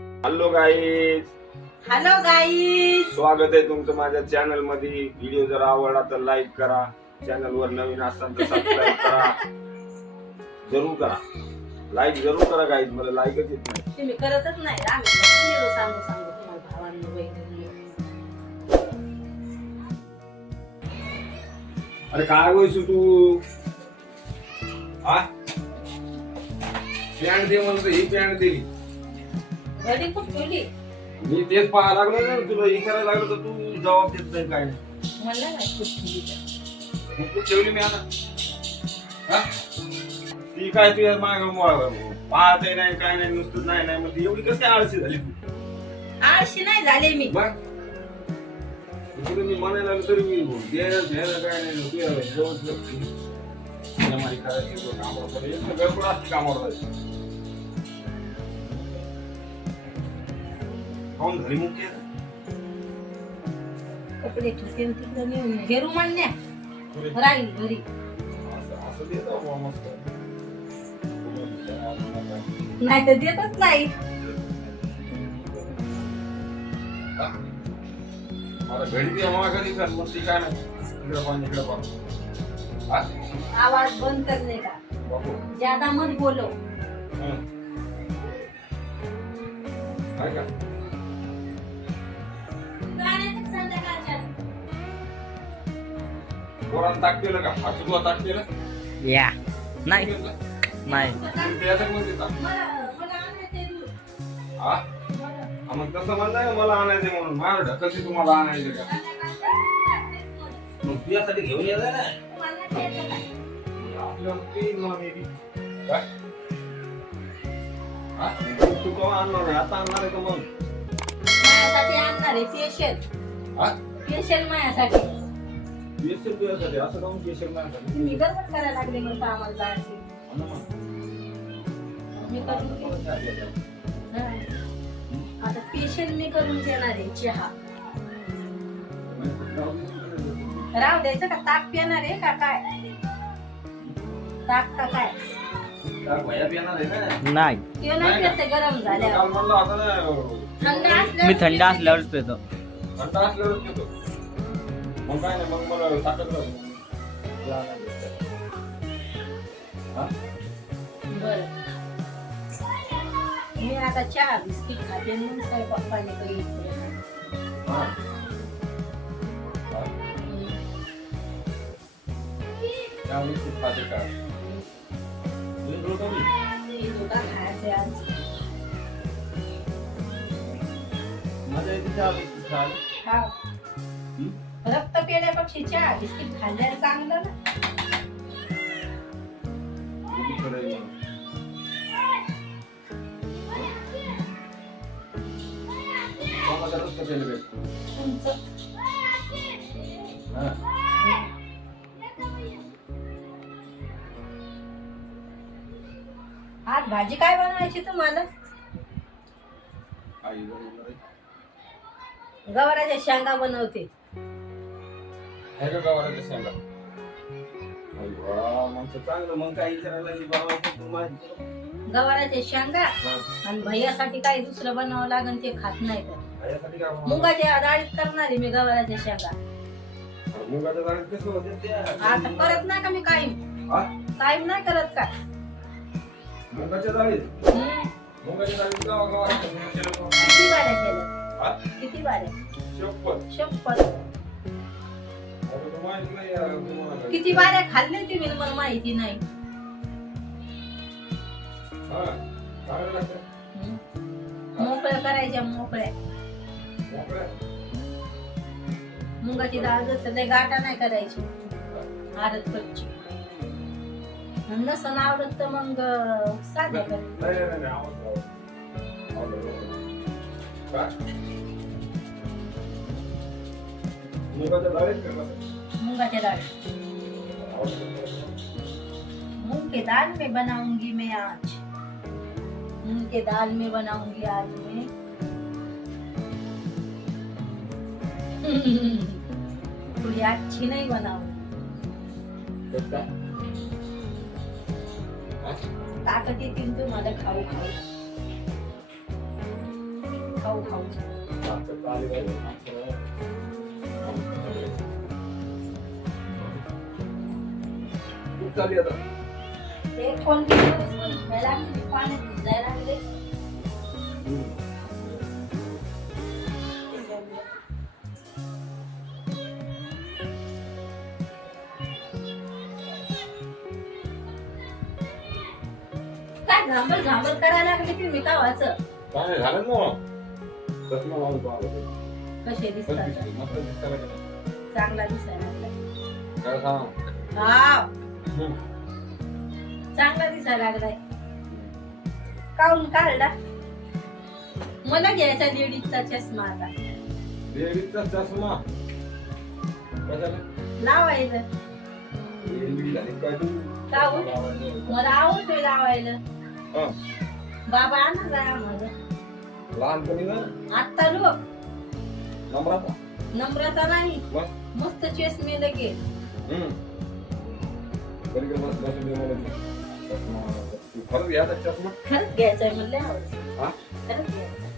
Hello guys hello guys स्वागत आहे तुमचं माझ्या चॅनलमध्ये व्हिडिओ जर आवडला तर लाईक करा. चॅनल वर नवीन असाल तर सबस्क्राईब करा. जरूर करा. लाईक जरूर करा गाईज मला लाईकच येत नाही. तुम्ही करतच नाही. आम्ही सांगू सांगू तुम्हाला भावांनो बहिणींनो. अरे काय वयसू तू? हा? पॅन्ट दे म्हणतो ही पॅन्ट दिली. घरी खूप ठेवली मी तेच पाहा लागलो ना तुला हे करायला लागलो तर तू जबाब देत नाही काय नाही खूप ठेवली. मग तू ठेवली मी आता हा? ती काय तुझ्या माग पाहत नाही काय नाही नुसतं नाही नाही मग ती एवढी कशी आळशी झाली तू आळशी नाही झाले मी मग तुला मी म्हणायला लागलो तरी मी घ्यायला घ्यायला काय नाही तुझ्या जवळच नसते. मारामारी करायची, तो कामावर. एक तर गडबड असते कामावर जायची. काहून घरी मुख्य कपडे ठेवते आणि तिकडे नेऊन हे रुमाल न्या तुला राहील घरी असं असं देत जाऊ बुवा मस्त नाही तर देतच नाही मला घडी ती आम्हाला कधी कर मग ती काय नाही इकडे पाणी इकडे पाणी हा? आवाज बंद करणे का बाबू ज्यादा मत बोलो पोरानं ताक केलं का? हात तुला ताक केलं या. नाही. नाही. ते याच्यात मध्ये ताक. हा? हा, मग तसं म्हणलं मला आणायचं म्हणून. माझ्या ढकलची तुम्हाला आणायचं का? मग तुझ्यासाठी घेऊन यायचं ना. काय? हा? तू केव्हा आणणार आहे? आता आणणार आहे का मग? माझ्यासाठी आणणार आहे हा? स्पेशल माझ्यासाठी. असं केशर नाही? तुम्ही करायला लागले म्हणता आम्हाला जायचे मी करून. आता स्पेशल मी करून देणार आहे चहा. राव द्यायचं का? ताक पिणार आहे का काय? ताक का काय? भैया पिणार आहे ना नाही. ते नाही पित ते गरम झाल्यावर. काल म्हणलं होतं ना थंड असल्यावर मी थंड असल्यावरच पितो. थंड असल्यावरच मग काय नाही मग मला ताकद राहते. हा? बरं मी आता चहा बिस्किट खाते म्हणून स्वयंपाक पाणी करीत हा. हा. त्यामुळे खूप खाते का तुम्ही रोज आली? दुधा खायचे आज मजा येते चहा बिस्किट खायला. हा हं? रक्त पेल्यापेक्षा चहा बिस्किट खाल्ल्याला चांगलं ना हा. आज भाजी काय बनवायची तुम्हाला. गवाराच्या शेंगा बनवते आहे का गावाला शेंगा आई वा, मग तर चांगलं मग काय विचारायला नाही बाबा तू माझी. गवाराच्या शेंगा. आणि भैयासाठी काही दुसरं बनवावं लागेल ते खात नाही तर आईसाठी काय बनवणार? मुगाच्या डाळीत करणार मी गवाराच्या शेंगा अरे मुगाच्या डाळीत कसं होते ते? आता करत नाही का मी कायम हा? कायम नाही करत का मुगाच्या डाळीत हम्म. मुगाच्या डाळीत गावा गावाला मुगाच्या डाळीत. किती बाऱ्या हा? बाऱ्या किती बाऱ्या खाल्ल्या मी मला माहिती नाही. मोकळ्या करायच्या मोकळ्या. मोकळ्या. मुगाची डाळ जसं लय गाठा नाही करायची. आरत कच्ची. नसन आवडत तर मग साध्या कर. मुगाच्या डाळीत? मुगाच्या डाळी मूंग के दाल में बनाऊँगी मैं आज मूंग के दाल में बनाऊँगी आज मैं थोड़ी अच्छी नहीं बनाऊँगी काय? हा? येतील तुम्हाला खाऊ खाऊ खाऊ खाऊ चालली आता. ते कोण घ्यायला लागले पाण्यात भिजायला लागले काय झांबल झांबल करायला लागले की मी कावाचं काय झालं ना चष्मा लावून. कसे दिसतात? चांगला दिसायला लागलाय काय सांग. हा. चांगला दिसायला लागलाय. काऊन काढला? मला घ्यायचा लेडीजचा चष्मा आता. लेडीजचा चष्मा? काऊन मला आवडतोय लावायला. बाबा आहे आम्हाला. लहानपणी ना? आत्ता लोक नम्राता. नम्रता नाही? मस्त चष्मे लगे खरंच घ्यायचंय म्हणले आवडत? खरंच घ्यायचं.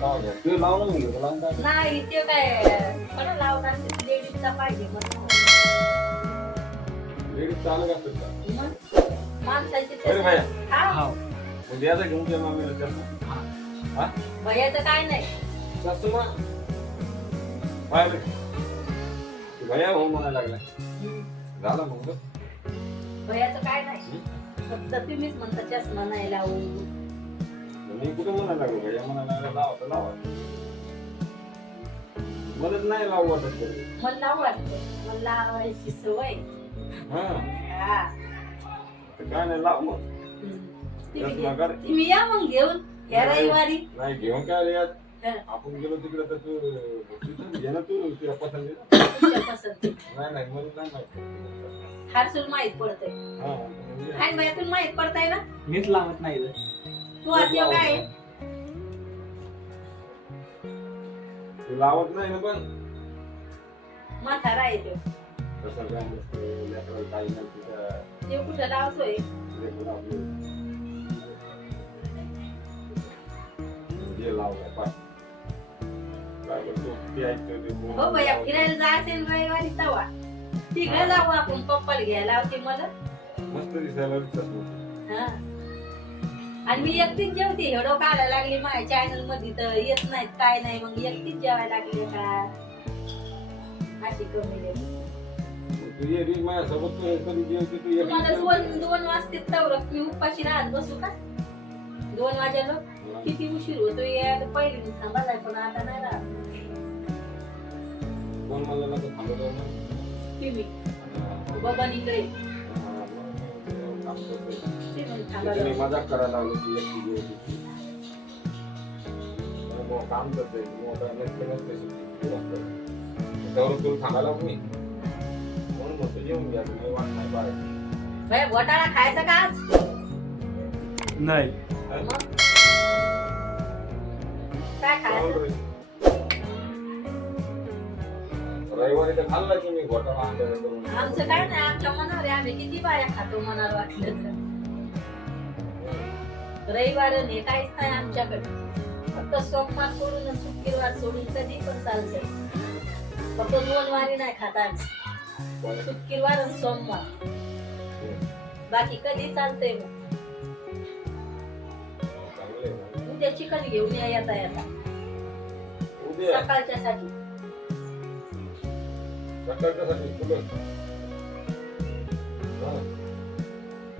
का घ्या? तू लावून म्हणलं तुला आणि काय? नाही ते काय मला लावणार लेडीजचा पाहिजे मग लेडीज चालू असतात का मग माणसाची हा. हो? म्हणजे भैयाचं काय नाही. भैया हो म्हणायला लागला. झालं मग. भैयाचं काय नाही फक्त तुम्हीच म्हणता चष्मा नाही लावू मी कुठे म्हणायला लागलो भैया म्हणायला लावा तर लावा मलाच नाही लावू वाटत तरी. मला वाटतं मला लावायची सवय हा हा. तर काय नाही लाव मग. तुम्ही चष्मा घे- कर तुम्ही या मग घेऊन या. रविवारी नाही घेऊन काय रे आज. आपण गेलो तिकडे तर तू तिथं घे ना तू तुझ्या पसंती. नाही नाही मला नाही माहिती हारसूल माहीत पडतंय. हा म्हणजे काय भैया तुला माहीत पडतंय ना? मीच लावत नाही तू आता काय आहे? तू लावत नाही ना पण. म्हातारा आहे तो. तसं काय नसतं लेकराला काही नाही तुझ्या ते कुठं लावतोय? लेकरं आपलं. जे लावलंय पाय. हो भैया फिरायला जायचं रविवारी तवा. तिकडे जाऊ आपण पप्पाला घ्यायला लावते मला. मस्त दिसायला हा. आणि मी एकटीच जेवते हेडो काढायला लागली माझ्या चॅनलमध्ये तर येत नाहीत काय नाही मग एकटीच जेवायला लागली का? अशी कमी तू तू तू तुम्हाला दोन दोन वाजते तवर. मी उपाशी राहत बसू का? दोन वाजायला जेवते. किती उशीर होतो यायला पहिले थांबा जाय पण आता नाही राहत कोण म्हणलं ना तर थांबत जाऊ ना. तुम्ही. बाबा इकडे मग काम करतोय. ते म्हणे थांबा त्याच्याने जाऊ. मजाक करायला लागलो ती एकटी जेवते. मग मग काम करतोय मग आता नसते नसते सुट्टी. तू असतं. त्यावर तुला सांगायला मी म्हणून म्हणतो जेवून घ्या तुम्ही वाट नाही पाहायची. भैया घोटाळा खायचा का आज नाही मग काय खायचं? रविवारी तर खाल्ला तुम्ही घोटाळा आणलेला करून. आमचं काय नाही आमच्या मनावर आहे. आम्ही किती बाया खातो वाटलं तर. रविवार हे काहीच नाही आमच्याकडे. फक्त सोमवार सोडून आणि शुक्रवार सोडून कधी पण चालतंय. फक्त दोन वारी नाही खात आम्ही. शुक्रवार आणि सोमवार. बाकी कधी चालतंय मग. उद्या चिकन घेऊन या येता येता उद्या? सकाळच्या साठी.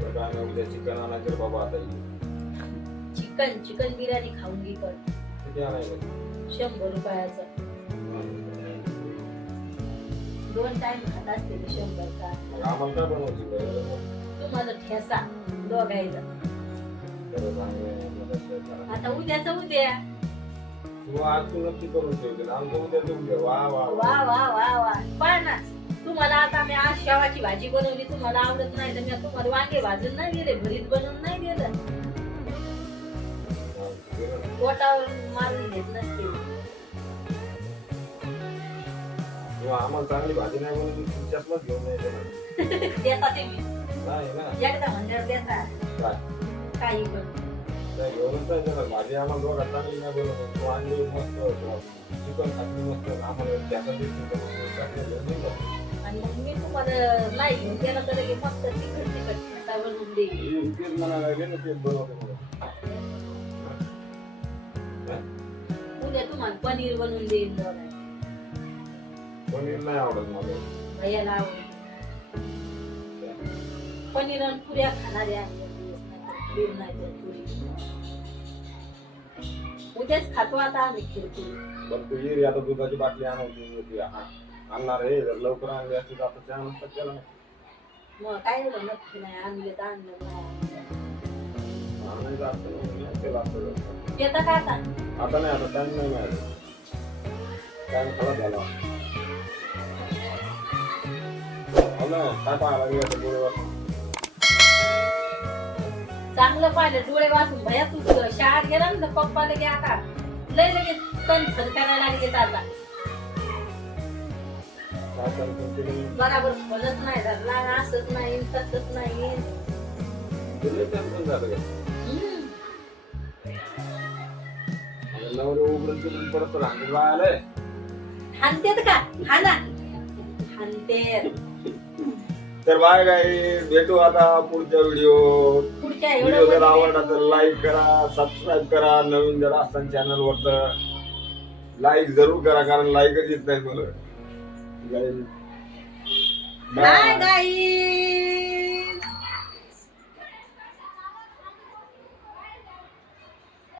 काय नाही, उद्या चिकन आणायचं बाबा आता. चिकन चिकन बिर्याणी खाऊन घे किती आणायचं? शंभर रुपयाचं. दोन टाइम खात असते ते शंभरचा आम्हाला काय बनवायची? तुम्हाला ठेसा दोघायला आता उद्याच उद्या. वा वा वा. वा वा वा पहा ना तुम्हाला आता मी आज शेवाची भाजी बनवली. तुम्हाला आवडत नाही तर मी तुम्हाला वांगे भाजून नाही दिले भरीत बनवून नाही दिलं. पोटावर मारून घेत नसते. आम्हाला चांगली भाजी नाही बनवली. घेऊन. देता ते मी नाही ना. एकदा म्हणल्यावर देता. काय? काही पण. भाजी आम्हाला दोघात चांगली नाही. तू आणली मस्त. चिकन मस्त. आम्हाला त्याचा? आणि मग मी तुम्हाला घेऊन गेला तर मस्त तिखट तिखट बनवून देईल तेच म्हणायला लागले ना, तेच बनवते मला. उद्या तुम्हाला पनीर बनवून देईल. पनीर नाही आवडत मला भैयाला पनीर आणि पुऱ्या खाणारे आहे नाही तर पुरी उद्याच खातो आता आम्ही पुरी बरं तू ये रे, आता दुधाची बाटली आणायची होती. आणणार आहे जर लवकर आणली असती तर आता चहा नसता केला नाही. मग काय एवढं नक्की नाही आणले तर आणलं नाही आणायचं असतं ना, नाही केलं असतं. येतं का आता आता नाही आता टाइम नाही मिळाला टाइम खराब झाला हो ना, काय पाहायला लागले आता डोळ्यावर? चांगलं पाहिलं डोळे वाचून भया तू शाळेत गेला ना पप्पा लगे आता. लय लगेच तण थर करायला लागेल आता. बराबर फलत नाही धरला असत नाही तसच नाही. ते लय tension झालं का? हाना. हाणतेत तर बाय काय भेटू आता पुढच्या व्हिडिओ पुढच्या व्हिडिओ जर आवडला तर लाईक करा सबस्क्राईब करा नवीन जर असताना चॅनल वर तर लाईक जरूर करा कारण लाईकच येत नाही मला बाय. गाई